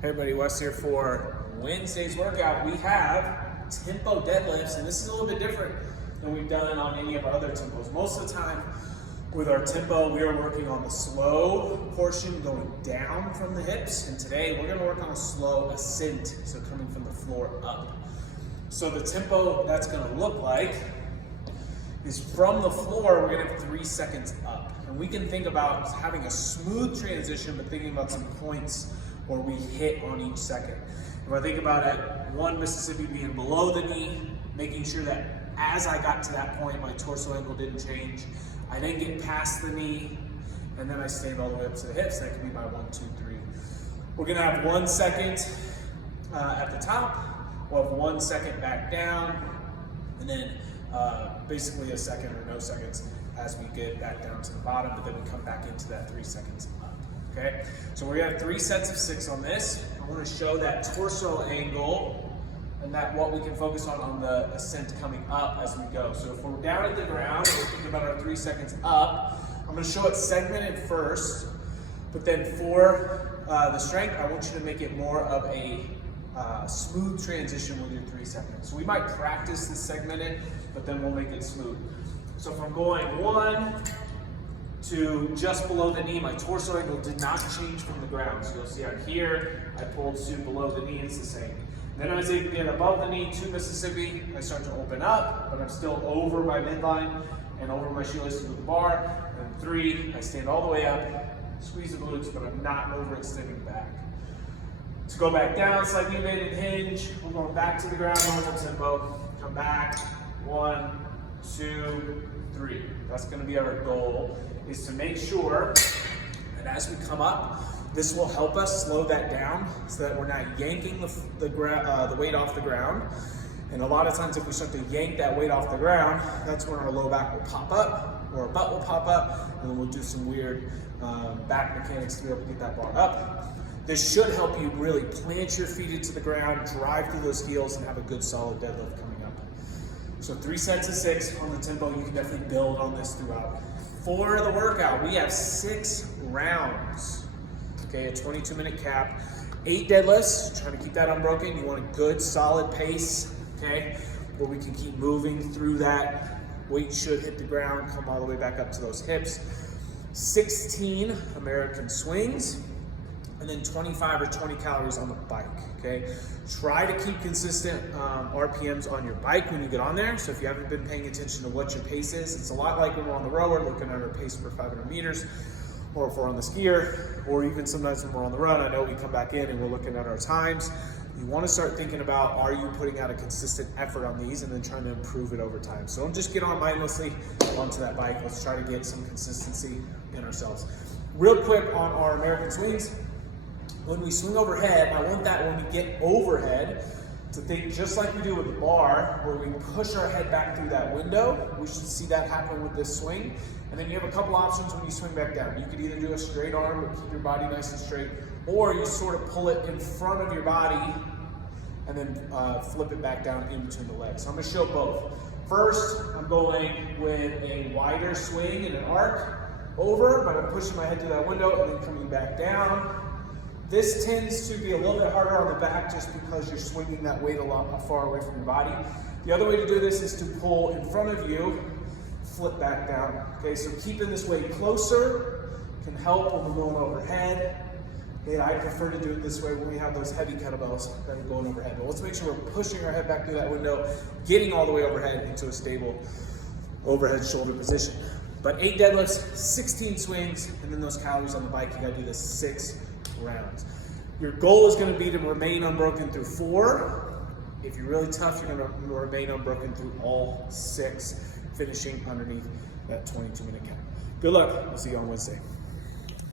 Hey everybody, Wes here for Wednesday's workout. We have tempo deadlifts, and this is a little bit different than we've done on any of our other tempos. Most of the time with our tempo, we are working on the slow portion going down from the hips, and today we're going to work on a slow ascent, so coming from the floor up. So the tempo that's going to look like is from the floor, we're going to have 3 seconds up. And we can think about having a smooth transition, but thinking about some points where we hit on each second. If I think about it, one Mississippi being below the knee, making sure that as I got to that point, my torso angle didn't change. I then get past the knee, and then I stand all the way up to the hips. That could be my 1, 2, 3. We're gonna have 1 second at the top. We'll have 1 second back down, and then basically a second or no seconds as we get back down to the bottom, but then we come back into that 3 seconds up. Okay, so we're gonna have 3 sets of 6 on this. I want to show that torso angle and that what we can focus on the ascent coming up as we go. So if we're down at the ground and we're thinking about our 3 seconds up, I'm going to show it segmented first, but then for the strength, I want you to make it more of a smooth transition with your 3 seconds. So we might practice this segmented, but then we'll make it smooth. So if I'm going 1 to just below the knee, my torso angle did not change from the ground. So you'll see out here, I pulled to below the knee, it's the same. Then as I get above the knee to Mississippi, I start to open up, but I'm still over my midline and over my shoelaces with the bar. And 3, I stand all the way up, squeeze the glutes, but I'm not overextending back. To go back down, slightly elevated hinge, we're going back to the ground, normal tempo, come back, 1, 2, 3. That's gonna be our goal, is to make sure that as we come up, this will help us slow that down so that we're not yanking the weight off the ground. And a lot of times if we start to yank that weight off the ground, that's when our low back will pop up, or our butt will pop up, and then we'll do some weird back mechanics to be able to get that bar up. This should help you really plant your feet into the ground, drive through those heels, and have a good solid deadlift coming up. So 3 sets of 6 on the tempo. You can definitely build on this throughout. For the workout, we have 6 rounds. Okay, a 22-minute cap, 8 deadlifts, trying to keep that unbroken. You want a good, solid pace, okay, where we can keep moving through that. Weight should hit the ground, come all the way back up to those hips. 16 American swings, and then 25 or 20 calories on the bike, okay? Try to keep consistent RPMs on your bike when you get on there. So if you haven't been paying attention to what your pace is, it's a lot like when we're on the rower, looking at our pace per 500 meters, or if we're on the skier, or even sometimes when we're on the run. I know we come back in and we're looking at our times. You want to start thinking about, are you putting out a consistent effort on these, and then trying to improve it over time. So don't just get on mindlessly onto that bike. Let's try to get some consistency in ourselves. Real quick on our American swings, when we swing overhead, I want that when we get overhead to think just like we do with the bar, where we push our head back through that window. We should see that happen with this swing. And then you have a couple options when you swing back down. You could either do a straight arm, but keep your body nice and straight, or you sort of pull it in front of your body and then flip it back down in between the legs. So I'm gonna show both. First, I'm going with a wider swing and an arc over, but I'm pushing my head through that window and then coming back down. This tends to be a little bit harder on the back just because you're swinging that weight a lot far away from your body. The other way to do this is to pull in front of you, flip back down. Okay, so keeping this weight closer can help when we're going overhead. Okay, I prefer to do it this way when we have those heavy kettlebells that are going overhead. But let's make sure we're pushing our head back through that window, getting all the way overhead into a stable overhead shoulder position. But 8 deadlifts, 16 swings, and then those calories on the bike, you gotta do this 6 rounds. Your goal is going to be to remain unbroken through 4. If you're really tough, you're going to remain unbroken through all 6, finishing underneath that 22-minute count. Good luck. We'll see you on Wednesday.